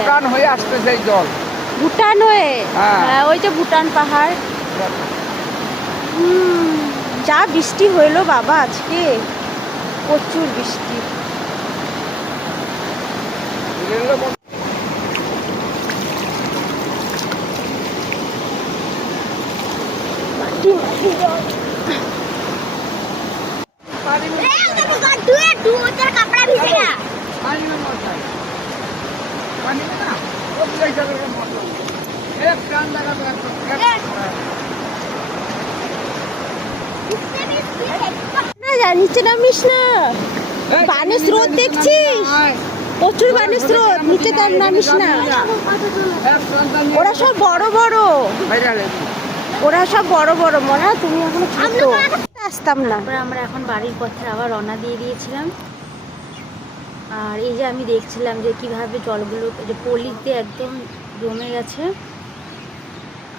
ভুটান হয়ে আসতেছে এই জল। ভুটান হয়ে? হ্যাঁ, ওই যে ভুটান পাহাড়। যা বৃষ্টি হইলো বাবা আজকে, প্রচুর বৃষ্টি। নিচে নামিস না, পানির স্রোত দেখছিস, প্রচুর পানির স্রোত, নিচে নামিস না। ওরা সব বড় বড়, ওরা সব বড় বড়, মনে হয় তুমি এখন ছোট, আসতাম না। আমরা এখন বাড়ির পথে আবার রওনা দিয়ে দিয়েছিলাম। আর এই যে আমি দেখছিলাম যে কিভাবে জলগুলো যে পলিতে একদম জমে গেছে,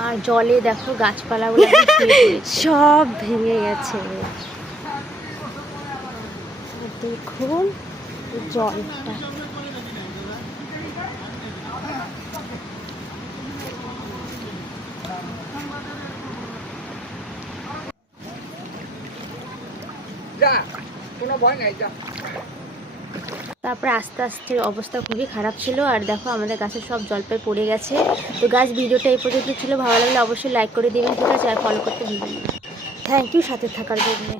আর জলে দেখো গাছপালাগুলো সব ভেঙে গেছে। দেখুন জলটা, তারপরে আস্তে আস্তে অবস্থা খুবই খারাপ ছিল। আর দেখো আমাদের গাছের সব জলপাই পড়ে গেছে। তো গাছ ভিডিওটা এই পর্যন্ত ছিল, ভালো লাগলে অবশ্যই লাইক করে দেবেন, ঠিক আছে, আর ফলো করতে ভুলবেন না। থ্যাংক ইউ সাথে থাকার জন্য।